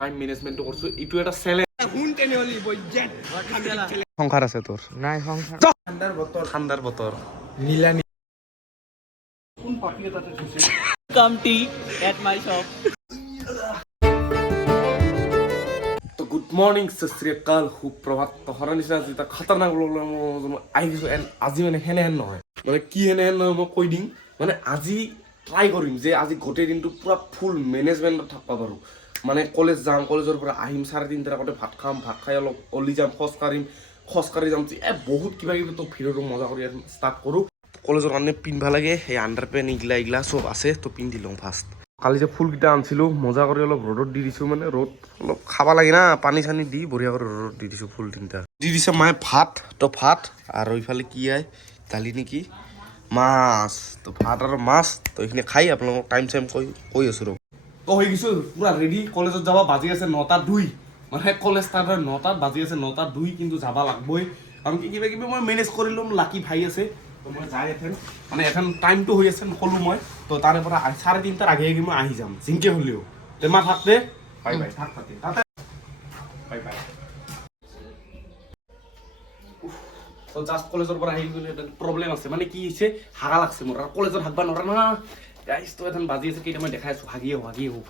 Time management করছো ইটো এটা চ্যালেঞ্জ সংসার আছে তোর নাই সংসার ঠান্ডার বতর নীলা Come tea at my shop. তো গুড মর্নিং সত শ্রী আকাল সুপ্রভাত তহৰা নিচিনা যেটা খতৰনাক আহি গৈছো এণ্ড আজি মানে হেনেহেন নহয় মানে কি হেনেহেন নহয় মই কৈ দিম মানে আজি ট্ৰাই কৰিম যে আজি গোটেই দিনটো পুৰা ফুল মেনেজমেণ্টত থাকিব পাৰোঁ মানে কলেজ যাম কলেজৰ পৰা আহিম 3:30 আগতে ভাত খাম ভাত খাই অলপ অলি যাম খোজকাঢ়ি যাম বহুত কিবা কিবি তো ভিডিঅ'টো মজা কৰি ষ্টাৰ্ট কৰোঁ কলেজৰ কাৰণে পিন্ধিব লাগে সেই আণ্ডাৰ পেণ্ট এইগিলা চব আছে তো পিন্ধি লওঁ ফাৰ্ষ্ট কালি যে ফুলকেইটা আনিছিলোঁ মজা কৰি অলপ ৰ'দত দি দিছোঁ মানে ৰ'দ অলপ খাব লাগে না পানী চানী দি বঢ়িয়া কৰি ৰ'দত দি দিছোঁ ফুল তিনিটা দি দিছে মায়ে ভাত তো ভাত আৰু ইফালে কি আই দালি নেকি মাছ তো ভাত আৰু মাছ তো এইখিনি খাই আপোনালোকক টাইম চাইম কৈ আছোঁ ৰ'ব তো হৈ গৈছোঁ পুৰা ৰেডি কলেজত যাব বাজি আছে 9:02 মানে কলেজ ষ্টাৰ্ট হয় 9টাত বাজি আছে 9:02 কিন্তু যাব লাগবই কাৰণ কি কিবা কিবি মই মেনেজ কৰি ল'ম লাকি ভাই আছে তো মই যাই মানে এখন টাইমটো হৈ আছে নকলোঁ মই তো তাৰে পৰা 3:30 আগে আগে মই আহি যাম জিংকে হ'লেও তে মা থাক দে বাই বাই থাক তাতে বাই বাই তো জাষ্ট কলেজৰ পৰা আহি গ'লে এটা প্ৰব্লেম আছে মানে কি হৈছে হাগা লাগছে মোৰ আৰু কলেজত হাগবা নোৱাৰা না গাইছ তো এখন বাজি আছে কেইটা মই দেখাই আছোঁ হাগি আহোঁ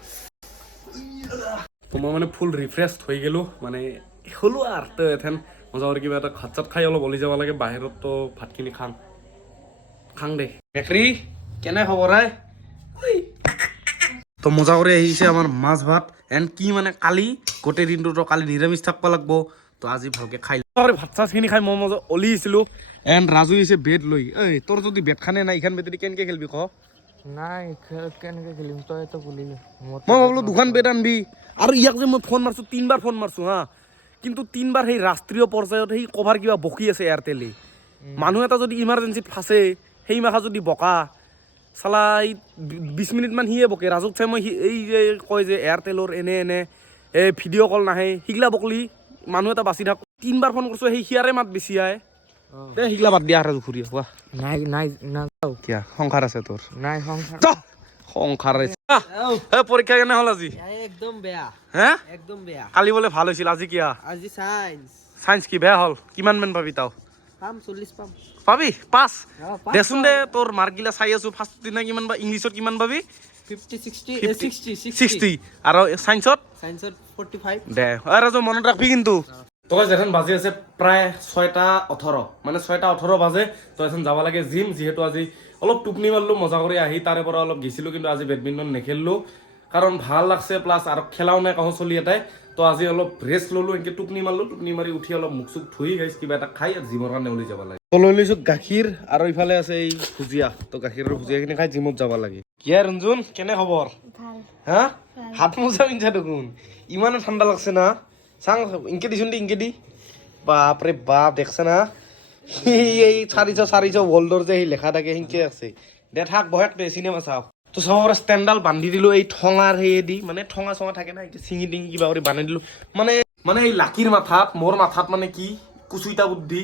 তো মই মানে ফুল ৰিফ্ৰেছ হৈ গ'লোঁ মানে হ'লোঁ আৰু তো এখন মজা কৰি কিবা এটা ভাত চাত খাই অলপ ওলাই যাব লাগে বাহিৰত তো ভাতখিনি খাং দে বেকৰী কেনে খবৰ আই তো মজা কৰি আহিছে আমাৰ মাছ ভাত এণ্ড কি মানে কালি গোটেই দিনটোতো কালি নিৰামিষ থাকিব লাগব তো আজি ভালকে খাই ভাত চাছখিনি খাই মই মজা অলিছিলোঁ এণ্ড ৰাজু আহিছে বেট লৈ এই তোৰ যদি বেট খানে নাই এইখন বেটেদি কেনেকৈ খেলিবি ক নাই কেনেকে খেলিম তই তো বুলিলি মই ভাবিলোঁ দুখন বেট আনবি আৰু ইয়াক যে মই ফোন মাৰছোঁ 3বাৰ ফোন মাৰছোঁ হা কিন্তু 3বাৰ সেই ৰাষ্ট্ৰীয় পৰ্যায়ত সেই কভাৰ কিবা বকি আছে এয়াৰটেলে মানুহ এটা যদি ইমাৰ্জেঞ্চিত ফাঁচে সেই মাখা যদি বকা চালা এই 20 মিনিটমান সিয়ে বকে ৰাজুক চাই মই এই যে কয় যে এয়াৰটেলৰ এনে এই ভিডিঅ' কল নাহে সিগলা বকলি মানুহ এটা বাচি থাক 3বাৰ ফোন কৰিছোঁ সেই সিয়াৰে মাত বেছি আহে দে সিগলা বাদ দিয়া আৰু ঘূৰি হোৱা নাই নাযাও কিয়া সংসাৰ আছে তোৰ নাই সংসাৰ সংসাৰ পৰীক্ষা কেনে হ'ল আজি একদম বেয়া হে একদম বেয়া কালি বোলে ভাল হৈছিল আজি কিয়া আজি সায়েন্স চাইন্স কি বেয়া হ'ল কিমান মান পাবি তাও পাম 40 পাম পাবি পাঁচ পাঁচ দেচোন দে তোৰ মাৰ্কগিলা চাই আছোঁ ফাৰ্ষ্ট দিনা কিমান বা ইংলিছত কিমান পাবি 60 আৰু চাইন্সত 45 দে ৰাজু মনত ৰাখবি কিন্তু তই যেখন বাজি আছে প্ৰায় 6:18 মানে 6:18 বাজে তই এখন যাব লাগে জিম যিহেতু আজি অলপ টোপনি মাৰিলোঁ মজা কৰি আহি তাৰে পৰা অলপ গেছিলোঁ কিন্তু আজি বেডমিণ্টন নেখেলিলোঁ কাৰণ ভাল লাগছে প্লাছ আৰু খেলাও নাই কাহো চলি এটাই তো আজি অলপ ৰেষ্ট ল'লোঁ এনেকৈ টোপনি মাৰিলোঁ টোপনি মাৰি উঠি অলপ মুখ চুখ ধুই গাইছ কিবা এটা খাই আৰু জিমৰ কাৰণে ওলাই যাব লাগে তো লৈ লৈছোঁ গাখীৰ আৰু ইফালে আছে এই ভুজিয়া তো গাখীৰৰ ভুজিয়াখিনি খাই জিমত যাব লাগে কিয়া ৰঞ্জুন কেনে খবৰ হা হাত মোজা পিন্ধা দেখোন ইমানো ঠাণ্ডা লাগছে না চাং ইনকে দিছোন দি ইনকে দি বাপৰে বাপ দেখছে না এই 400 ৱৰ্ল্ডৰ যে সেই লেখা থাকে সিনকে আছে দে থাক বহেক দে চিনেমা চাওক তো চবৰ ষ্টেণ্ডাল বান্ধি দিলোঁ এই ঠঙাৰ সেয়েদি মানে ঠঙা চঙা থাকে না এতিয়া চিঙি টিঙি কিবা কৰি বান্ধি দিলোঁ মানে এই লাকিৰ মাথাত মোৰ মাথাত মানে কি কুচুইটা বুদ্ধি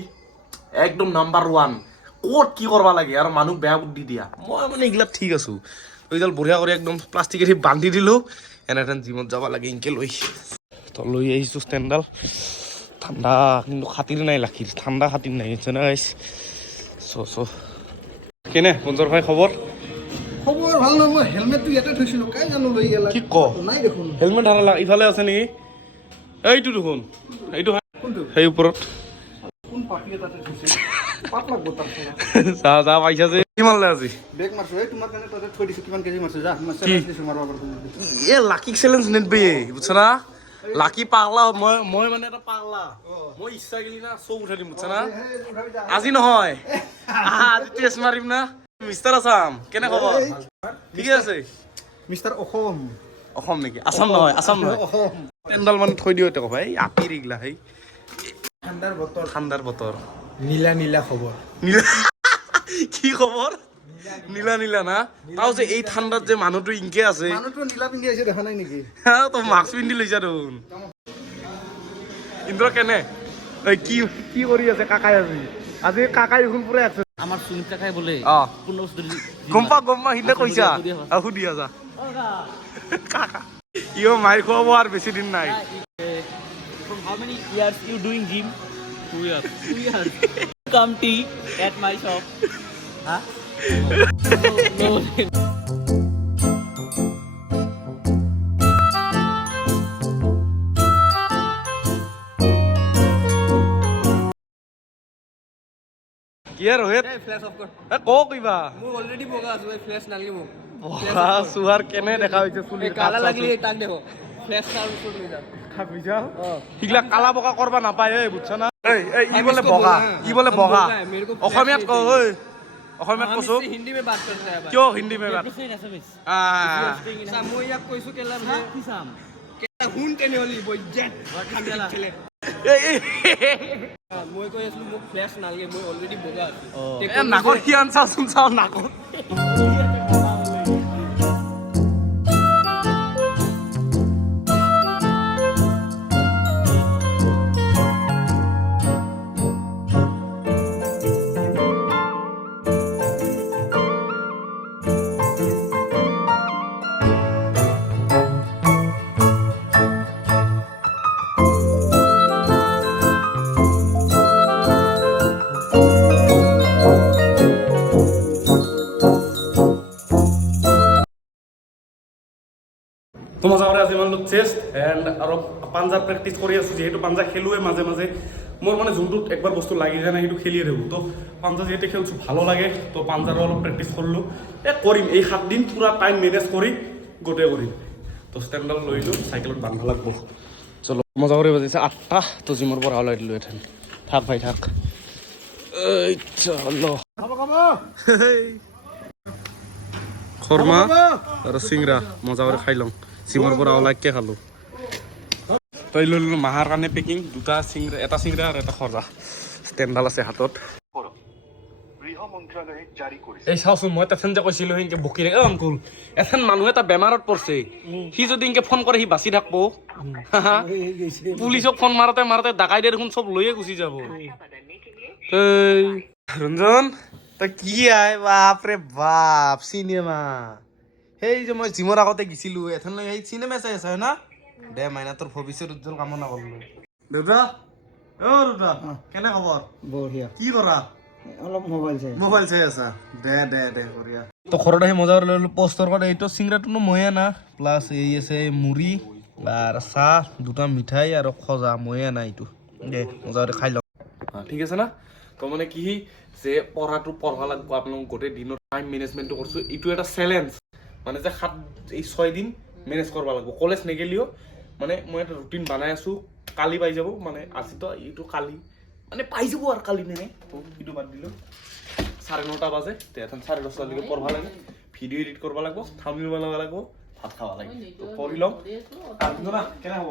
একদম নাম্বাৰ 1 ক'ত কি কৰিব লাগে আৰু মানুহ বেয়া বুদ্ধি দিয়া মই মানে এইগিলাক ঠিক আছোঁ এইডাল বঢ়িয়া কৰি একদম প্লাষ্টিকেদি বান্ধি দিলোঁ এনেহেন জিমত যাব লাগে ইনকে তো লৈ আহিছোঁ ষ্টেণ্ডাল ঠাণ্ডা কিন্তু খাতিৰ নাই লাকিৰ ঠাণ্ডা খাতিৰ নাই বুজিছে না গাইছ কেনে পঞ্জৰ ভাই খবৰ ভাল নহয় মই হেলমেটটো ইয়াতে থৈছিলোঁ কাই জানো লৈ গেলা কি ক নাই দেখোন হেলমেট হাৰালা ইফালে আছে নেকি এইটো দেখোন এইটো কোনটো সেই ওপৰত কোন পাৰ্টি এটাতে থৈছিল পাপ লাগব তাৰ যা পাইছা যে কিমান লৈ আজি বেগ মাৰছো এই তোমাৰ কাৰণে তাতে থৈ দিছোঁ কিমান কেজি মাৰছো যা মই চেলেঞ্জ দিছোঁ মাৰবা পাৰোঁ এ লাকিক চেলেঞ্জ নেদবি বুজিছ না লাকি পাগলা মই মানে এটা পাগলা মই ইচ্ছা গেলি না চৌ উঠাই দিম বুজিছ না আজি নহয় আজি টেষ্ট মাৰিম না মিষ্টাৰ আছাম কেনে খবৰ ঠিকে আছে মিষ্টাৰ অসম নেকি আছাম নহয় অসম পেণ্ডাল মানে থৈ দিওঁ এতিয়া ভাই আপিৰ এইগিলা সেই ঠাণ্ডাৰ বতৰ নীলা খবৰ নীলা কি খবৰ নীলা না তাও যে এই ঠাণ্ডাত যে মানুহটো ইনকে আছে মানুহটো নীলা পিন্ধি আছে দেখা নাই নেকি তই মাস্ক পিন্ধি লৈছা দেখোন ইন্দ্ৰ কেনে কি কৰি আছে কাকাই আজি কাকাই দেখোন পুৰা আছে আমার সুমিত কাকাই বলে গম পা সিদিনা কৈছা সুধি আছা কাকা ইও মাইর খোয়াব আর বেশি দিন নাই From how many years you doing gym? 2 years 2 years. Come tea at my shop. Huh? No. কি আর রোহিত Flash off kar. এ ক কইবা Mu already boga asu flash nalgi mu. সুহার কেনে দেখা হইছে চুলি Kala lagli tak dekho. Flash sound shoot hoy ja. খাবি যাও হিগলা কালা বকা করবা নাপায় এই বুঝছ না এই এই ই বলে বগা ই বলে বগা অসমীয়াত ক ওই অসমীয়াত কছো हिंदी में बात करते हैं কিয় হিন্দি মে বাত মই ইয়াক কৈছো কেলা কি সাম কেলা হুন কেনে হলি বই জেট খামেলা মই কৈ আছিলো মোক ফ্লেশ নালগে মই অলৰেডি বগা আছো নাকৰ হিয়ান চাও চোন চাও নাকৰ তো মজা কৰে আছে ইমান লোক চেষ্ট এন্ড আৰু পাঞ্জা প্ৰেক্টিচ কৰি আছো যেহেতু পাঞ্জা খেলুৱে মাজে মাজে মোৰ মানে যোনটোত একবাৰ বস্তু লাগি যায় না সেইটো খেলিয়ে থাকোঁ তো পাঞ্জা যিহেতু খেলছোঁ ভালো লাগে তো পাঞ্জাৰো অলপ প্ৰেক্টিচ কৰিলোঁ কৰিম এই 7 দিন পুৰা টাইম মেনেজ কৰি গোটেই কৰিম তো ষ্টেণ্ডাল লৈলোঁ চাইকেলত বান্ধা লাগব চলো মজা কৰি বাজিছে 8টা তো জিমৰ পৰা ওলাই দিলোঁ এথেন থাক ভাই থাক এই চলো খৰমা আৰু চিংৰা মজা কৰি খাই লওঁ জিমৰ পৰা ওলাইকে খালোঁ তই লৈ ললোঁ মাহাৰ কাৰণে পেকিং দুটা চিংৰা এটা চিংৰা আৰু এটা খৰজা ষ্টেণ্ডাল আছে হাতত এই চাওচোন মই তেথেন যে কৈছিলোঁ সেনেকে বকি থাকে অংকুল এথেন মানুহ এটা বেমাৰত পৰিছে সি যদি এনেকে ফোন কৰে সি বাচি থাকব পুলিচক ফোন মাৰোতে মাৰোতে ডাকাই দিয়ে দেখোন চব লৈয়ে গুচি যাব এই ৰঞ্জন তই কি আই বাপৰে বাপ চিনেমা সেই যে মই জিমৰ আগতে গেছিলোঁ এথেনলৈ সেই চিনেমা চাই আছা হয় না দে মাইনা তোৰ ভৱিষ্যত উজ্জ্বল কামনা কৰিলোঁ দেউতা দেউতা কেনে খবৰ বঢ়িয়া কি কৰা অলপ মোবাইল চাই আছা দে দে দে বঢ়িয়া তো ঘৰত আহি মজা কৰি ল'লোঁ পোষ্টৰ কাৰণে এইটো চিংৰাটোনো ময়ে না প্লাছ এই আছে মুড়ি আৰু চাহ দুটা মিঠাই আৰু খজা ময়ে না এইটো দে মজা কৰি খাই লওঁ ঠিক আছে না তো মানে কি যে পঢ়াটো পঢ়বা লাগব আপোনালোক গোটেই দিনৰ টাইম মেনেজমেণ্টটো কৰিছোঁ এইটো এটা চেলেঞ্জ মানে যে 6 দিন মেনেজ কৰিব লাগিব কলেজ নেগেলিও মানে মই এটা ৰুটিন বনাই আছোঁ কালি পাই যাব মানে আজি তো এইটো কালি মানে পাই যাব আৰু কালি নে তো এইটো বাদ দিলোঁ 9:30 বাজে তো এখন 10:30 লৈকে পঢ়বা লাগে ভিডিঅ' এডিট কৰিব লাগিব থাম্বনেইল বনাব লাগিব ভাত খাব লাগে তো পঢ়ি লওঁ তাৰপিছত না কেনে হ'ব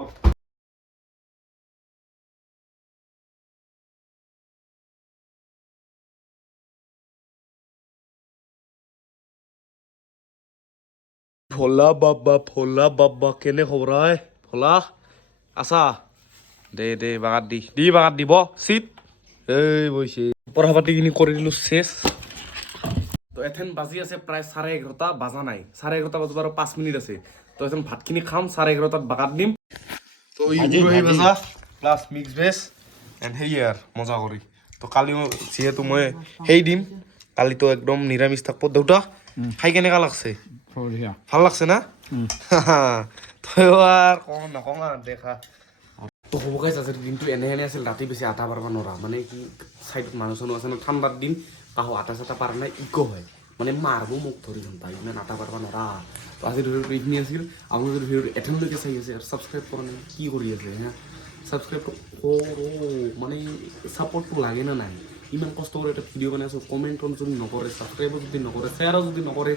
ভোলা বাবা কেনে খবৰ হয় ভোলা আছা দে বাগাত দি বাগাত দিব চিট এই বৈছে পঢ়া পাতিখিনি কৰি দিলোঁ চেছ তো এথেন বাজি আছে প্ৰায় 11:30 বাজা নাই 11:30 বাজিব আৰু 5 মিনিট আছে তো এথেন ভাতখিনি খাম 11:30 বাগাত দিম তো ইগুৰহি ভাজা প্লাছ মিক্স ভেজ এণ্ড সেয়ে মজা কৰি তো কালি যিহেতু মই সেই দিম কালিতো একদম নিৰামিষ থাকব দেউতা খাই কেনেকুৱা লাগছে ভাল লাগছে না তই আৰ নকওঁ আৰু দেখা তো হ'ব গাইছ আজি দিনটো এনে আছিল ৰাতি বেছি আটা পাৰব নোৱাৰা মানে কি চাইডত মানুহ চানুহ আছে ন ঠাণ্ডাৰ দিন কাহো আটা চাটা পাৰা নাই ইকো হয় মানে মাৰব মোক ধৰি গম পাই ইমান আটা পাৰব নোৱাৰা তো আজি ভিডিঅ'টো এইখিনি আছিল আপুনি যদি ভিডিঅ'টো এথেনলৈকে চাই আছে আৰু ছাবস্ক্ৰাইব কৰা নাই কি কৰি আছে হা ছাবস্ক্ৰাইবটো মানে ছাপৰ্টটো লাগে না নাই ইমান কষ্ট কৰি এটা ভিডিঅ' বনাই আছোঁ কমেণ্ট যদি নকৰে ছাবস্ক্ৰাইবো যদি নকৰে শ্বেয়াৰো যদি নকৰে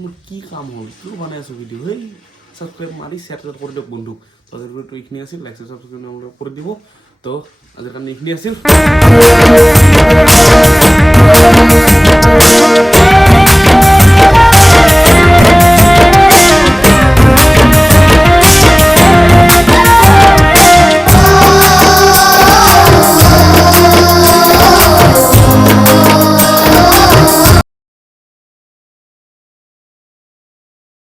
মোৰ কি কাম হ'ল কিয় বনাই আছোঁ ভিডিঅ' সেই ছাবস্ক্ৰাইব মাৰি শ্বেয়াৰ কৰি দিয়ক বন্ধু তো আজিৰ ভিডিঅ'টো এইখিনি আছিল লাইক ছাবস্ক্ৰাইব কৰি দিব তো আজিৰ কাৰণে এইখিনি আছিল